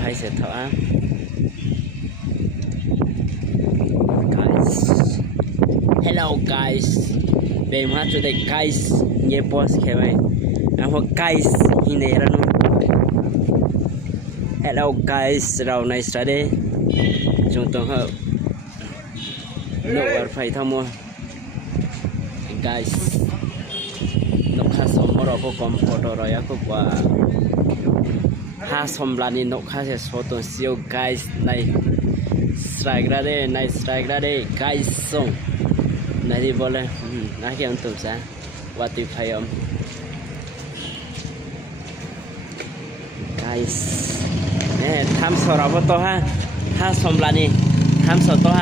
ไฟเสร็จเถอะguys hello guys bem today guys ye boss kewai aho guys hinera no hello guys rau nai study chung tong ha no war phai thamo guys no kha som moro ko kom photo ro ya ko kwa ha som lani no kha se photo sio guys nai strike ra de guys song nai di bole na ke untuk sa wati phayom guys tham so ra to ha som lani tham so to ha